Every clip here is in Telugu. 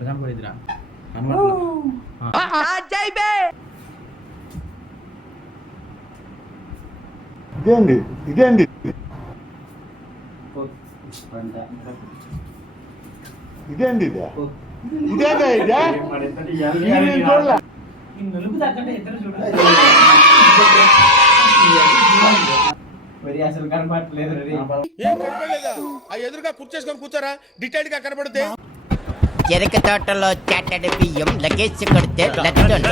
కనపడిదిరా ఇదేంటి ఇదేంటి ఇదేంటి ఇదేగా ఇదే అసలు కనపడలేదు ఎదురుగా కూర్చేసుకొని కూర్చోరా డీటెయిల్ గా కనపడితే చెరక తోటలో చాటడి బియ్యం లగేజ్ కొడితే లజ్జంట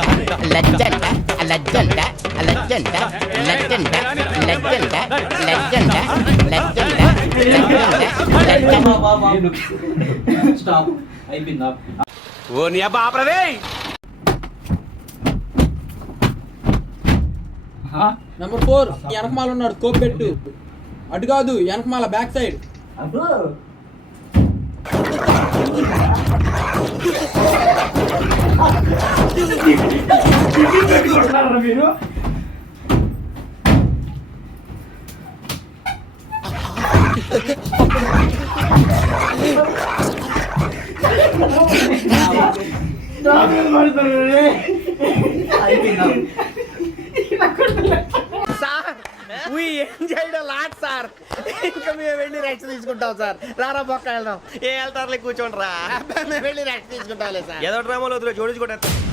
లజ్జంట లజ్జంట లజ్జంట లజ్జంట లజ్జంట లజ్జంట లజ్జంట స్టాప్ అయిపోయిందా ఓ నీ అబ్బా ఆపరదే నెంబర్ 4 వెనకమాల ఉన్నాడు కోప్ పెట్టు అటు కాదు వెనకమాల బ్యాక్ సైడ్ అప్పుడు మీరు సార్ ఇంకా మేము వెళ్ళి రెస్ట్ తీసుకుంటాం సార్ రారా బొక్క వెళ్దాం ఏ వెళ్తారులే కూర్చోండి రా మేము వెళ్ళి రెస్ట్ తీసుకుంటాంలే సార్ ఏదో డ్రామాలో జోడించుకుంటారు